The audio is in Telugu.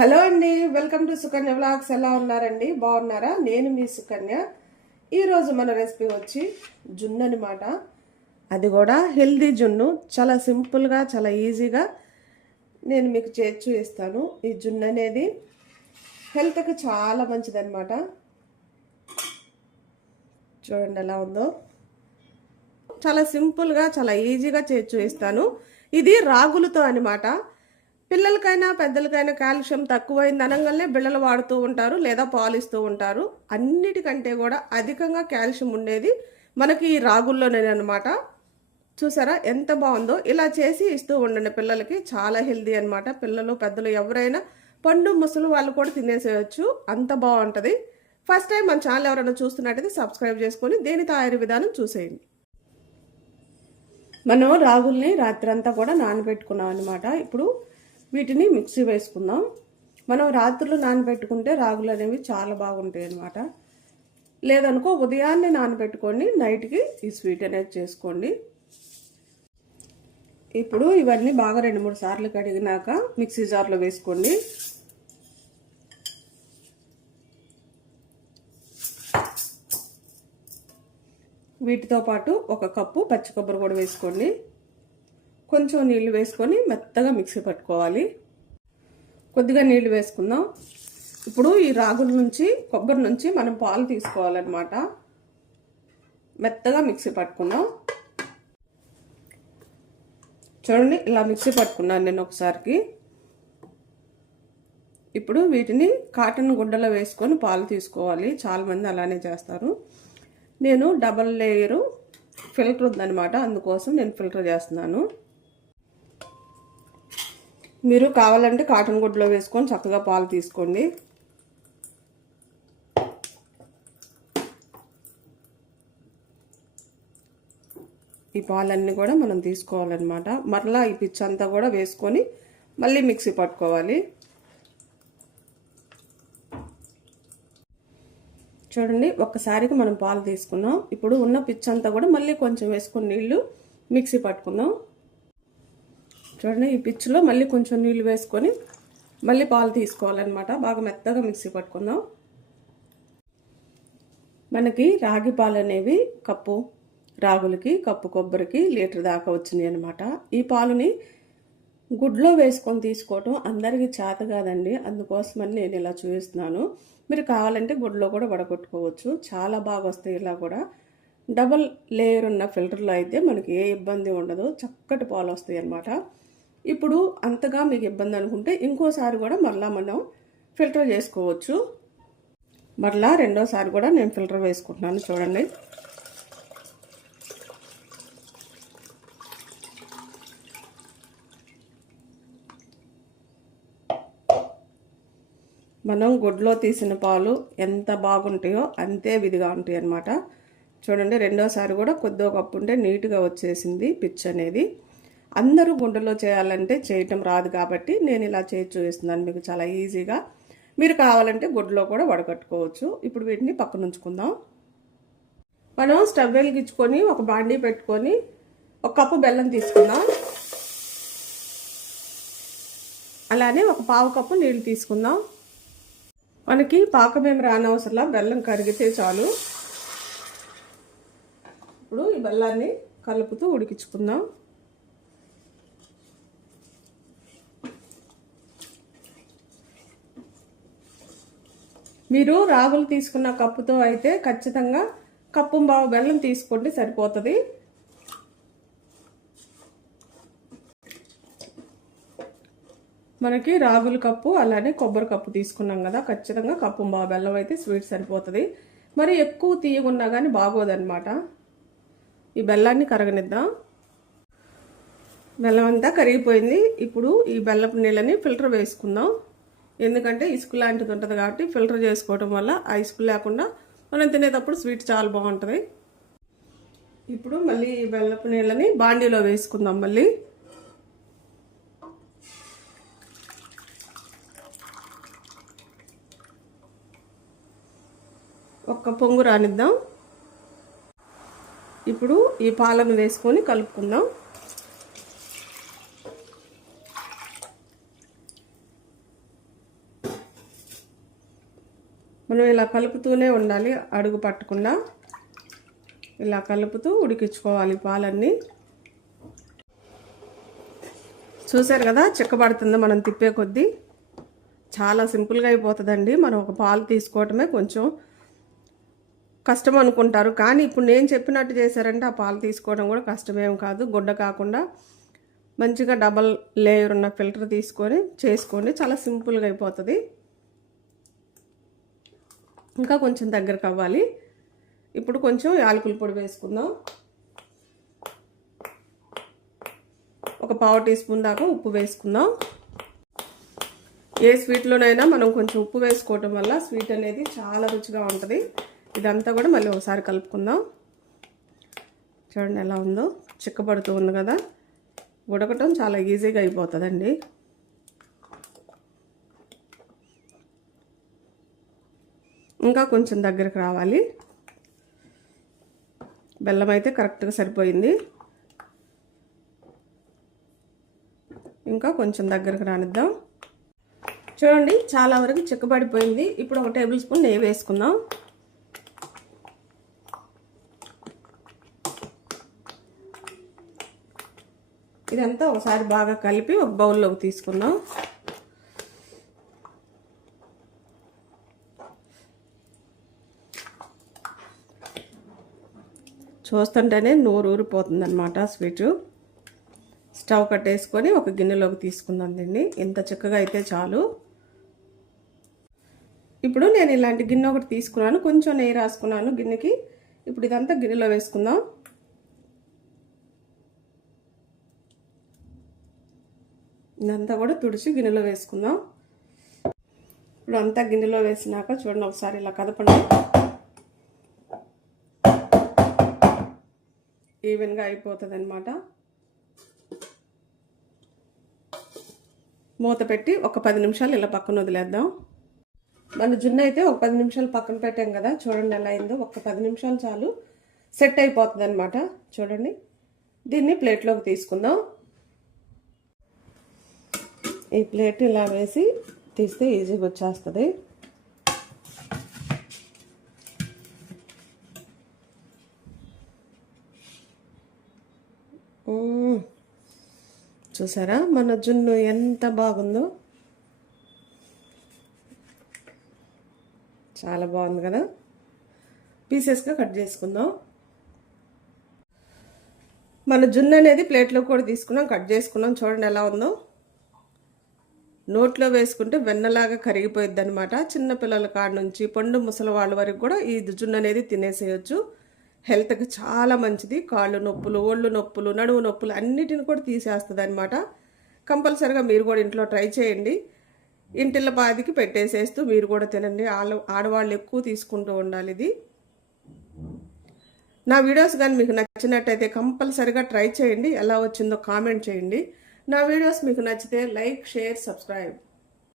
హలో అండి, వెల్కమ్ టు సుకన్య వ్లాగ్స్. ఎలా ఉన్నారండి? బాగున్నారా? నేను మీ సుకన్య. ఈరోజు మన రెసిపీ వచ్చి జున్ను అనమాట. అది కూడా హెల్దీ జున్ను. చాలా సింపుల్గా, చాలా ఈజీగా నేను మీకు చేసి చూపిస్తాను. ఈ జున్ను అనేది హెల్త్కి చాలా మంచిదన్నమాట. చూడండి ఎలా ఉందో. చాలా సింపుల్గా, చాలా ఈజీగా చేసి చూపిస్తాను. ఇది రాగులతో అనమాట. పిల్లలకైనా పెద్దలకైనా కాల్షియం తక్కువైంది అనగానే బిళ్ళలు వాడుతూ ఉంటారు, లేదా పాలిస్తూ ఉంటారు. అన్నిటికంటే కూడా అధికంగా కాల్షియం ఉండేది మనకి ఈ రాగుల్లోనే అనమాట. చూసారా ఎంత బాగుందో? ఇలా చేసి ఇస్తూ ఉండండి పిల్లలకి. చాలా హెల్దీ అనమాట. పిల్లలు పెద్దలు ఎవరైనా, పండు ముసలు వాళ్ళు కూడా తినేసేయచ్చు, అంత బాగుంటుంది. ఫస్ట్ టైం మన ఛానల్ ఎవరైనా చూస్తున్నట్టయితే సబ్స్క్రైబ్ చేసుకొని దీని తయారీ విధానం చూసేయండి. మనం రాగుల్ని రాత్రంతా కూడా నానబెట్టుకున్నాం అనమాట. ఇప్పుడు వీటిని మిక్సీ వేసుకుందాం. మనం రాత్రులు నానబెట్టుకుంటే రాగులు అనేవి చాలా బాగుంటాయి అన్నమాట. లేదనుకో ఉదయాన్నే నానబెట్టుకొని నైట్కి ఈ స్వీట్ అనేది చేసుకోండి. ఇప్పుడు ఇవన్నీ బాగా 2-3 సార్లు కడిగినాక మిక్సీ జార్లో వేసుకోండి. వీటితో పాటు 1 కప్పు పచ్చి కొబ్బరి కూడా వేసుకోండి. కొంచెం నీళ్ళు వేసుకొని మెత్తగా మిక్సీ పట్టుకోవాలి. కొద్దిగా నీళ్ళు వేసుకుందాం. ఇప్పుడు ఈ రాగుల నుంచి, కొబ్బరి నుంచి మనం పాలు తీసుకోవాలన్నమాట. మెత్తగా మిక్సీ పట్టుకుందాం. చూడండి ఇలా మిక్సీ పట్టుకున్నాను నేను ఒకసారికి. ఇప్పుడు వీటిని కాటన్ గుడ్డలో వేసుకొని పాలు తీసుకోవాలి. చాలామంది అలానే చేస్తారు. నేను డబల్ లేయరు ఫిల్టర్ ఉందన్నమాట, అందుకోసం నేను ఫిల్టర్ చేస్తున్నాను. మీరు కావాలంటే కాటన్ గుడ్డలో వేసుకొని చక్కగా పాలు తీసుకోండి. ఈ పాలన్నీ కూడా మనం తీసుకోవాలన్నమాట. మరలా ఈ పిచ్చి అంతా కూడా వేసుకొని మళ్ళీ మిక్సీ పట్టుకోవాలి. చూడండి ఒక్కసారికి మనం పాలు తీసుకున్నాం. ఇప్పుడు ఉన్న పిచ్చి అంతా కూడా మళ్ళీ కొంచెం వేసుకొని నీళ్ళు మిక్సీ పట్టుకుందాం. చూడండి ఈ పిచ్చిలో మళ్ళీ కొంచెం నీళ్ళు వేసుకొని మళ్ళీ పాలు తీసుకోవాలన్నమాట. బాగా మెత్తగా మిక్సీ పట్టుకుందాం. మనకి రాగి పాలు అనేవి కప్పు రాగులకి, కప్పు కొబ్బరికి లీటర్ దాకా వచ్చినాయి అనమాట. ఈ పాలుని గుడ్లో వేసుకొని తీసుకోవటం అందరికీ చేత కాదండి, అందుకోసమని నేను ఇలా చూపిస్తున్నాను. మీరు కావాలంటే గుడ్లో కూడా వడగొట్టుకోవచ్చు, చాలా బాగా వస్తాయి. ఇలా కూడా డబల్ లేయర్ ఉన్న ఫిల్టర్లో అయితే మనకి ఏ ఇబ్బంది ఉండదు, చక్కటి పాలు వస్తాయి అన్నమాట. ఇప్పుడు అంతగా మీకు ఇబ్బంది అనుకుంటే ఇంకోసారి కూడా మరలా మనం ఫిల్టర్ చేసుకోవచ్చు. మరలా రెండోసారి కూడా నేను ఫిల్టర్ వేసుకుంటున్నాను. చూడండి మనం గుడ్లో తీసిన పాలు ఎంత బాగుంటాయో అంతే విధిగా ఉంటాయి అన్నమాట. చూడండి రెండోసారి కూడా కొద్దిగా కప్పు ఉంటే నీట్గా వచ్చేసింది పిచ్ అనేది. అందరూ గుండెలో చేయాలంటే చేయటం రాదు కాబట్టి నేను ఇలా చేసి చూపిస్తున్నాను మీకు చాలా ఈజీగా. మీరు కావాలంటే గుడ్లో కూడా వడగట్టుకోవచ్చు. ఇప్పుడు వీటిని పక్కన ఉంచుకుందాం. మనం స్టవ్ వెలిగించుకొని ఒక బాండీ పెట్టుకొని 1 కప్పు బెల్లం తీసుకుందాం. అలానే 1/4 కప్పు నీళ్ళు తీసుకుందాం. మనకి పాకం ఏమి రానవసరంలా, బెల్లం కరిగితే చాలు. ఇప్పుడు ఈ బెల్లాన్ని కలుపుతూ ఉడికించుకుందాం. మీరు రాగులు తీసుకున్న కప్పుతో అయితే ఖచ్చితంగా 1.5 కప్పు బెల్లం తీసుకోండి, సరిపోతుంది. మనకి రాగుల కప్పు అలానే కొబ్బరి కప్పు తీసుకున్నాం కదా, ఖచ్చితంగా 1.5 కప్పు బెల్లం అయితే స్వీట్ సరిపోతుంది. మరి ఎక్కువ తీయగున్నా కానీ బాగోదన్నమాట. ఈ బెల్లాన్ని కరగనిద్దాం. బెల్లం అంతా కరిగిపోయింది. ఇప్పుడు ఈ బెల్లపు నీళ్ళని ఫిల్టర్ వేసుకుందాం. ఎందుకంటే ఇసుక లాంటిది ఉంటుంది కాబట్టి ఫిల్టర్ చేసుకోవడం వల్ల ఆ ఇసుక లేకుండా మనం తినేటప్పుడు స్వీట్ చాలా బాగుంటుంది. ఇప్పుడు మళ్ళీ ఈ బెల్లపు నీళ్ళని బాండీలో వేసుకుందాం. మళ్ళీ ఒక్క పొంగు రానిద్దాం. ఇప్పుడు ఈ పాలను వేసుకొని కలుపుకుందాం. మనం ఇలా కలుపుతూనే ఉండాలి, అడుగు పట్టకుండా ఇలా కలుపుతూ ఉడికించుకోవాలి పాలన్నీ. చూసారు కదా చిక్కబడుతుంది మనం తిప్పే కొద్దీ. చాలా సింపుల్గా అయిపోతుందండి. మనం ఒక పాలు తీసుకోవటమే కొంచెం కష్టం అనుకుంటారు, కానీ ఇప్పుడు నేను చెప్పినట్టు చేశారంటే ఆ పాలు తీసుకోవడం కూడా కష్టమేం కాదు. గుడ్డ కాకుండా మంచిగా డబల్ లేయర్ ఉన్న ఫిల్టర్ తీసుకొని చేసుకోండి, చాలా సింపుల్గా అయిపోతుంది. ఇంకా కొంచెం దగ్గరకు అవ్వాలి. ఇప్పుడు కొంచెం యాలకుల పొడి వేసుకుందాం. ఒక 1/2 టీ స్పూన్ దాకా ఉప్పు వేసుకుందాం. ఏ స్వీట్లోనైనా మనం కొంచెం ఉప్పు వేసుకోవటం వల్ల స్వీట్ అనేది చాలా రుచిగా ఉంటుంది. ఇదంతా కూడా మళ్ళీ ఒకసారి కలుపుకుందాం. చూడండి ఎలా ఉందో, చిక్కబడుతూ ఉంది కదా. ఉడకటం చాలా ఈజీగా అయిపోతుందండి. ఇంకా కొంచెం దగ్గరకు రావాలి. బెల్లం అయితే కరెక్ట్గా సరిపోయింది. ఇంకా కొంచెం దగ్గరకు రానిద్దాం. చూడండి చాలా వరకు చిక్కబడిపోయింది. ఇప్పుడు 1 టేబుల్ స్పూన్ నెయ్యి వేసుకుందాం. ఇదంతా ఒకసారి బాగా కలిపి ఒక బౌల్లోకి తీసుకుందాం. చూస్తుంటేనే నోరు ఊరిపోతుంది అన్నమాట స్వీటు. స్టవ్ కట్టేసుకొని ఒక గిన్నెలోకి తీసుకుందాం దీన్ని. ఇంత చిక్కగా అయితే చాలు. ఇప్పుడు నేను ఇలాంటి గిన్నె ఒకటి తీసుకున్నాను, కొంచెం నెయ్యి రాసుకున్నాను గిన్నెకి. ఇప్పుడు ఇదంతా గిన్నెలో వేసుకుందాం. ఇదంతా కూడా తుడిచి గిన్నెలో వేసుకుందాం. ఇప్పుడు అంతా గిన్నెలో వేసినాక చూడండి ఒకసారి ఇలా కదపండి. ఈవెన్గా అయిపోతుంది అన్నమాట. మూత పెట్టి ఒక 10 నిమిషాలు ఇలా పక్కన వదిలేద్దాం. మన జున్ను అయితే ఒక 10 నిమిషాలు పక్కన పెట్టాం కదా. చూడండి ఎలా అయిందో. ఒక 10 నిమిషాలు చాలు, సెట్ అయిపోతుంది అన్నమాట. చూడండి దీన్ని ప్లేట్లోకి తీసుకుందాం. ఈ ప్లేట్ ఇలా వేసి తీస్తే ఈజీగా వచ్చేస్తుంది. చూసారా మన జున్ను ఎంత బాగుందో. చాలా బాగుంది కదా. పీసెస్గా కట్ చేసుకుందాం. మన జున్ను అనేది ప్లేట్లో కూడా తీసుకున్నాం, కట్ చేసుకున్నాం. చూడండి ఎలా ఉందో. నోట్లో వేసుకుంటే వెన్నలాగా కరిగిపోయిద్ది అనమాట. చిన్నపిల్లల కాడ నుంచి పండు ముసలి వాళ్ళ వరకు కూడా ఈ జున్ను అనేది తినేసేయచ్చు. హెల్త్కి చాలా మంచిది. కాళ్ళు నొప్పులు, ఒళ్ళు నొప్పులు, నడుము నొప్పులు అన్నిటిని కూడా తీసేస్తుంది అనమాట. కంపల్సరిగా మీరు కూడా ఇంట్లో ట్రై చేయండి. ఇంటిల్ల పాదికి పెట్టేసేస్తూ మీరు కూడా తినండి. ఆడవాళ్ళు ఎక్కువ తీసుకుంటూ ఉండాలి ఇది. నా వీడియోస్ కానీ మీకు నచ్చినట్టయితే కంపల్సరిగా ట్రై చేయండి. ఎలా వచ్చిందో కామెంట్ చేయండి. నా వీడియోస్ మీకు నచ్చితే లైక్, షేర్, సబ్స్క్రైబ్.